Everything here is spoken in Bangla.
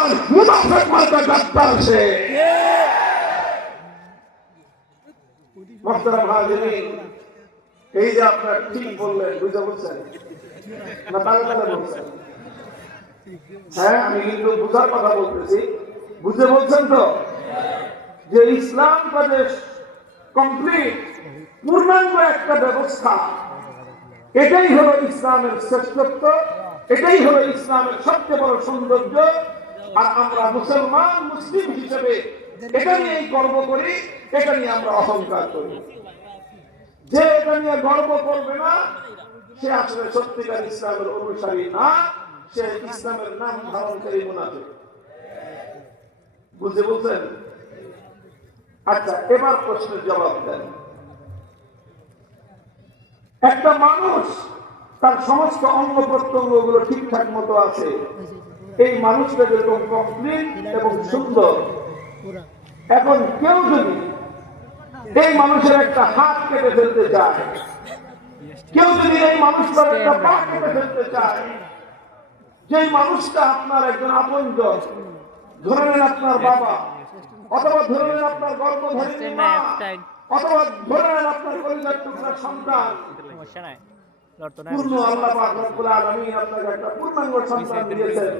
মুসলমান মুনাফিক মার্কা গাদ্দার সে। মুহতারাম হাজিরিন, এই যে আপনারা ঠিক বললেন, বুঝতে বলছেন না তাহলে তাহলে বলছেন? হ্যাঁ, আমি কিন্তু বুঝার কথা বলতেছি, বুঝে বলছেন তো? যে ইসলাম প্রদেশ কমপ্লিট পূর্ণাঙ্গ একটা ব্যবস্থা, এটাই হলো ইসলামের শ্রেষ্ঠত্ব, এটাই হলো ইসলামের সবচেয়ে বড় সৌন্দর্য। আর আমরা মুসলমান মুসলিম হিসেবে এটা নিয়ে গর্ব করি, এটা নিয়ে আমরা অহংকার করি। যে এটা নিয়ে গর্ব করবে না, সে আসলে সত্যিকার ইসলামের অনুসারী না, সে ইসলামের নাম ধারণকারী মুনাফিক। বুঝতে বলছেন? আচ্ছা, এবার প্রশ্নের জবাব দেন। একটা মানুষ তার সমস্ত অঙ্গ প্রত্যঙ্গ গুলো ঠিকঠাক মতো আছে, এই মানুষটা যেরকম কমপ্লিট এবং সুন্দর, এখন কেউ যদি এই মানুষের একটা হাত কেটে ফেলতে চায়, কেউ যদি এই মানুষটার একটা পা কেটে ফেলতে চায়, যেই মানুষটা আপনার একজন আপনজন, ধরে নেন আপনার বাবা, অথবা ধরে নেন আপনার গর্ভধারিণী মা, অথবা ধরে নেন আপনার কলিজার টুকরা সন্তান, পূর্ণ আল্লাহ পাক রব্বুল আলামিন আপনাকে একটা পূর্ণাঙ্গ সন্তান দিয়েছেন,